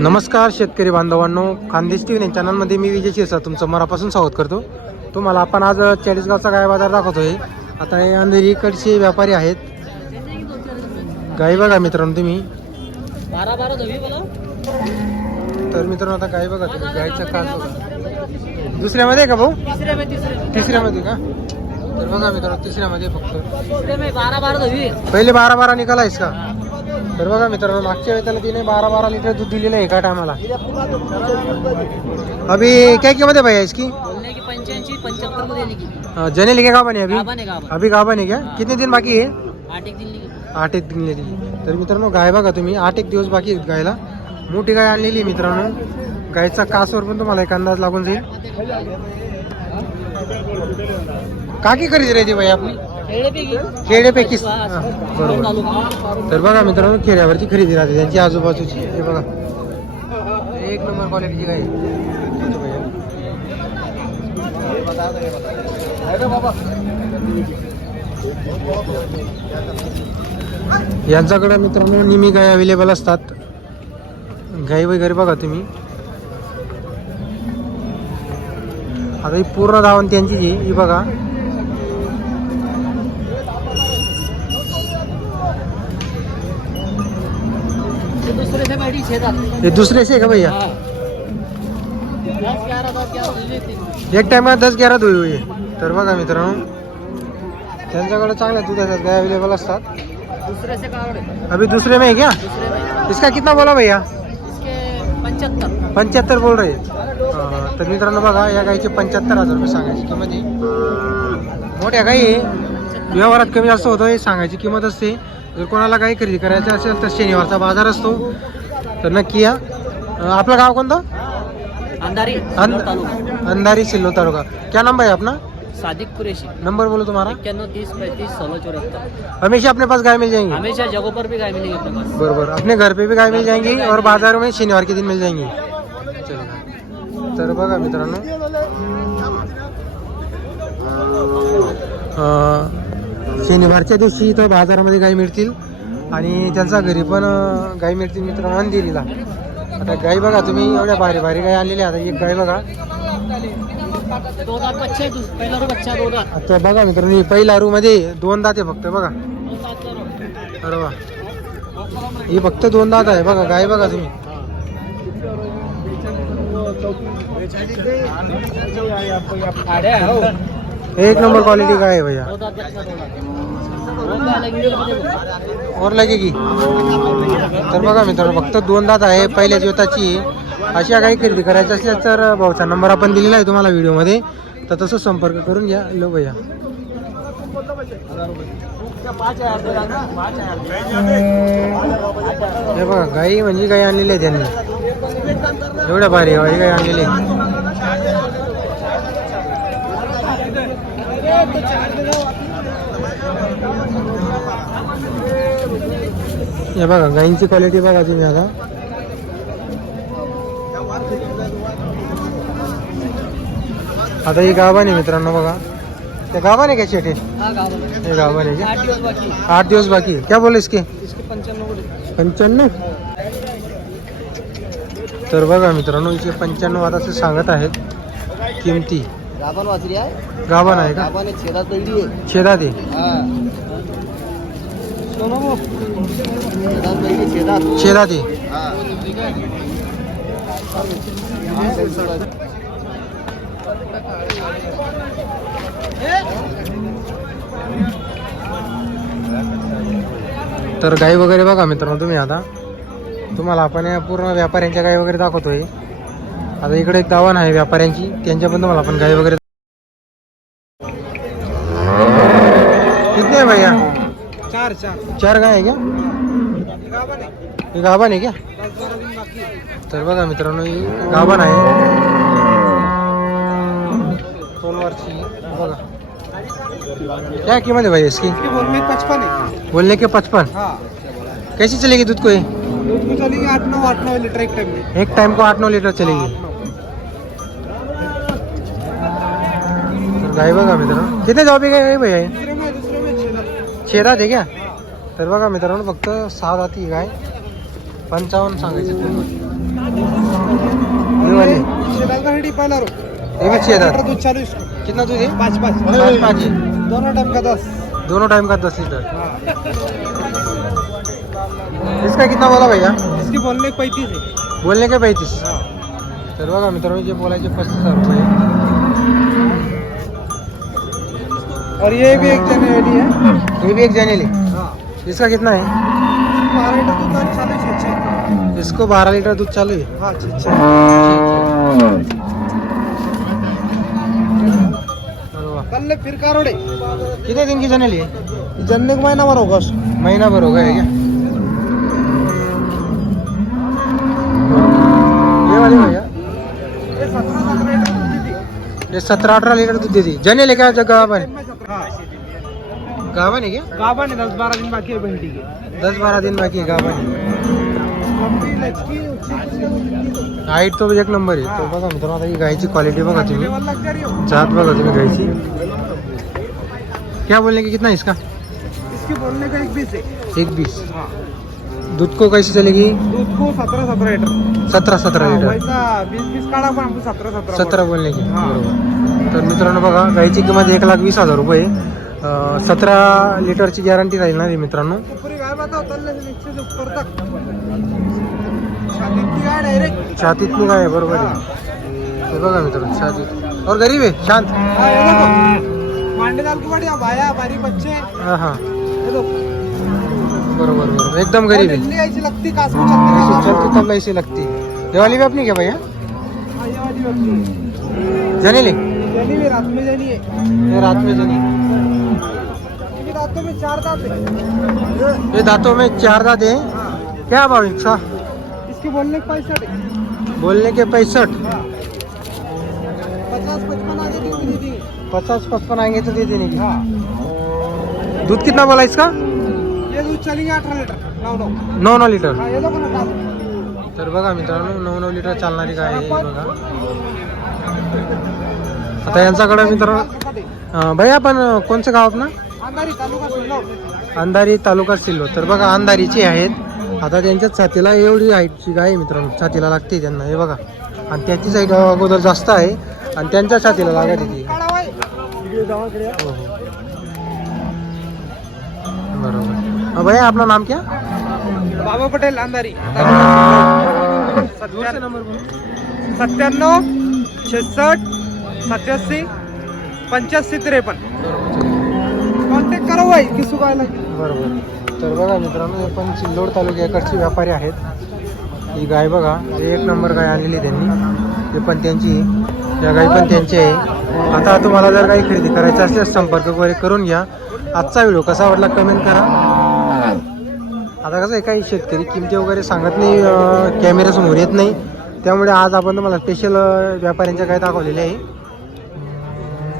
नमस्कार शेतकरी बांधवांनो खानदेश टी व्ही चॅनलमध्ये मी विजय शिरसा तुमचं मनापासून स्वागत करतो. तुम्हाला आपण आज चाळीसगावचा गाय बाजार दाखवतोय. आता हे अंधेरीकडचे व्यापारी आहेत. गाई बघा मित्रांनो तुम्ही. बारा बारा तर मित्रांनो आता गाय बघा तुम्ही गायचा कास बघा. दुसऱ्यामध्ये आहे का भाऊ? तिसऱ्यामध्ये का? तर बघा मित्रांनो तिसऱ्यामध्ये फक्त. पहिले बारा बारा निघाला पहिले बारा बारा का? तर बघा मित्रांनो मागच्या वेळेला तिने बारा बारा लिटर दूध दिलेलं आहे एका टायमाला. अभी क्या कीमत है भैया इसकी? की पंच्याऐंशी पंच्याहत्तरमध्ये जने लिखे गाभा नहीं अभी? अभी गाभा नहीं क्या? कितने दिन बाकी है? आठ एक दिन लिखी. आठ एक दिन लिहिली तर मित्रांनो गाय बघा तुम्ही आठ एक दिवस बाकी आहेत गायला. मोठी गाय आणलेली आहे मित्रांनो. गायचा कासवर पण तुम्हाला एक अंदाज लागून जाईल. काकी खरेदी राहते भाई आपली? हा, बरोबर. तर बघा मित्रांनो खेड्यावरची खरेदी राहते. त्यांची आजूबाजूची. हे बघा. एक नंबर क्वालिटीची गाय. यांच्याकडे मित्रांनो निमी गाय अवेलेबल असतात. गाई वगैरे बघा तुम्ही. आता ही पूर्ण धावण त्यांची जी ही बघा. दुसरे से बैठी छेदात हे दुसरेच आहे का भैया? हा. तीन एक टाइम दस ग्यारह धुई हुई. है. तर बघा मित्रांनो त्यांच्याकडे चांगल्या दुधाच्या गाय अवेलेबल असतात. दूसरे से अभी दूसरे में है क्या दूसरे इसका कितना बोला भैया? पंच्याहत्तर. पंच्याहत्तर बोल रहे तर मित्रांनो बघा या गायचे पंच्याहत्तर हजार रुपये सांगायची किंमत आहे. मोठ्या गाई व्यवहारात कमी जास्त होतं हे सांगायची किंमत असते. जर कोणाला गाई खरेदी करायची असेल तर शनिवारचा बाजार असतो. तर नक्की या. आपलं गाव कोणतं? अंधारी अंधारी सिल्लो तालुका. क्या नंबर है अपना सादिक कुरेशी. नंबर बोलो तुम्हारा इक्यानवे तीस पैंतीस सोलह चौहत्तर हमेशा अपने पास गाय मिल जाएंगी हमेशा जगहों पर भी गाय मिलेगी अपने पास. बरोबर. अपने घर पे भी गाय मिल जाएंगी और बाजार में शनिवार के दिन मिल जाएंगी तर बघा मित्रांनो. शनिवारच्या दिवशी इथं बाजारामध्ये गाय मिळतील. आणि त्यांचा घरी पण अं, गाय मिळतील मित्रांनो अंधेरीला आता गाय बघा तुम्ही एवढ्या भारी भारी गाय आणलेल्या आता एक गाय बघा. दो दात बच्चे हैं, दूस- पहला रो बच्चा दो दात आता बघा मित्रांनो ही पहिला रू मध्ये दोन दात आहे फक्त बघा. अरे वा. ही फक्त दोन दात आहे बघा गाय बघा तुम्ही. एक नंबर क्वालिटी गाय आहे भैया. और लगेगी तर बघा मित्रांनो फक्त दोन दात आहे पहिल्या ज्योताची अशा काही खरेदी करायची असेल तर भाऊचा नंबर आपण दिलेला आहे तुम्हाला व्हिडिओमध्ये. तर तसं संपर्क करून घ्या लो भैया हे बघा गाई म्हणजे गाई आणलेली आहे त्यांनी. एवढ्या भारी गाई गाई आणलेली आहे. हे बघा गाईंची क्वालिटी बघा तुम्ही आता. आता ही आहे मित्रांनो बघा. ते गाभा नाही का शेटे? हाँ गाँव में. गाभा आहे आठ दिवस बाकी. क्या बोले इसके. पंच्याण्णव तर बघा मित्रांनो इथे पंच्याण्णव आताचे सांगत आहेत. किमती. गाभण वासरी आहे. गाभा आहे का? गाभाने छेदात पहिली आहे. हा. छेदात पहिली तर गाई वगैरे बघा मित्रांनो तुम्ही आता. तुम्हाला आपण या पूर्ण व्यापाऱ्यांच्या गाई वगैरे दाखवतोय. आता इकडे एक दावण आहे व्यापाऱ्यांची. त्यांच्या पण तुम्हाला आपण गाई वगैरे कितने है भैया? चार चार. चार गाय आहे क्या ही गाभण आहे क्या तर बघा मित्रांनो ही गाभण आहे. सोलवारची बघा. क्या कीमत है भैया इसकी बोलने पचपन है बोलने के पचपन? हाँ. कैसी चलेगी दूध को ये दूध में चलेगी आठ नौ आठ नौ लीटर एक टाइम एक टाइम को आठ नौ लीटर चलेगी. गाय बघा मित्रांनो किती जॉब आहे काय भैया हे? छेदात आहे क्या? तर बघा मित्रांनो फक्त सहा जाती गाय। पंचावन्न सांगायचे है दादा दूध चालू इसको कितना दूध है? पाँच पाँच। पाँच पाँच दोनों टाइम का दस दोनों टाइम का दस लीटर। इसका कितना बोला भैया? इसकी बोलने पैंतीस है। बोलने के पैतीस। तर बघा मित्रांनो जे बोलायचे पस्तीस हज़ार रुपये। और ये भी एक जेनेली है। ये भी एक जनेली हाँ। इसका कितना है? बारह लीटर दूध चालू है इसको बारह लीटर दूध चालू है? हाँ। कल फिर कारोड़े। कितने दिन की जनेली है जनने को महीना भर होगा। महीना भर होगा है क्या ये वाली भैया ये सत्रह सत्रह लीटर दूध ये सत्रह अठारह लीटर दूध देती जनेले क्या जगह गावन हाँ। गावन है क्या? गाभा ने दस बारह दिन बाकी है भिंडी के। दस बारह दिन बाकी है है। कुछ दिखती तो। हाईट तो एक नंबर आहे तो बघा मित्रांनो आता ही। गायची क्वालिटी बघा तुम्ही हो? जात बघा तुम्ही गायची क्या बोलने की कितना इसका? इसकी बोलने का एक बीस है। एक बीस। हाँ। दूध को कैसी चलेगी? दूध को सत्रह सत्रह लीटर. सतरा सतरा लिटर. वैसा काढा पण आपण सतरा सतरा की. बरोबर. तर मित्रांनो बघा गायची किंमत एक लाख वीस हजार रुपये. सतरा लिटरची गॅरंटी राहील ना रे मित्रांनो? पूरी गाय छातीतली आहे बरोबर आहे. हे बघा मित्रांनो छातीत. और गरीब आहे शांत. मांडे दाल की बच्चे. हा हा. बरोबर बरोबर. एकदम गरीब दिल्ली ऐसी लगती तबला ऐसी लगती ये वाली भी अपनी क्या भैया हाँ, है जनी भी रात में जनी है रात में जनी ये में चार दांत है. ये दांतों में चार दांत है. हाँ. क्या भाव है इसका बोलने का पैसा है. बोलने के पैंसठ? हाँ. पचास पचपन आगे दे पचास पचपन आएँगे तो दे देने की हाँ. दूध कितना बोला इसका? ये दूध चलेंगे अठारह लीटर. नौ नौ नऊ नऊ लिटर. हाँ ये देखो ना काश तर बघा मित्रांनो नऊ नऊ लिटर चालणारी गाय आहे ही बघा. आता यांच्याकडे मित्रांनो अं, भैया आपण कोणचं गाव आपलं? अंधारी तालुका सिल्लोड. अंधारी तालुका सिल्लो तर बघा अंधारीची आहेत. आता त्यांच्या छातीला एवढी हाईटची गाय आहे मित्रांनो. छातीला लागते त्यांना हे बघा. आणि त्याची साईड अगोदर जास्त आहे. आणि त्यांच्या छातीला लागत ती. काढा बाई. हो हो. बरोबर. भैया आपलं नाम क्या? बाबा पटेल अंधारी सत्त्याण्णव छेसष्ट सत्याऐंशी पंच्याऐंशी त्रेपन्न. कॉन्टॅक्ट करा भाई किसू काय लागेल बरोबर. तर बघा मित्रांनो हे पण सिल्लोड तालुक्याकडचे व्यापारी आहेत. ही गाय बघा एक नंबर गाय आणलेली आहे त्यांनी. ते पण त्यांची आहे. या गाय पण त्यांची आहे. आता तुम्हाला जर काही खरेदी करायचं असेल संपर्क वगैरे करून घ्या. आजचा व्हिडिओ कसा वाटला कमेंट करा. आता कसं आहे काही शेतकरी किमती वगैरे सांगत नाही कॅमेऱ्यासमोर येत नाही. त्यामुळे आज आपण तुम्हाला स्पेशल व्यापाऱ्यांच्या काय दाखवलेले आहे.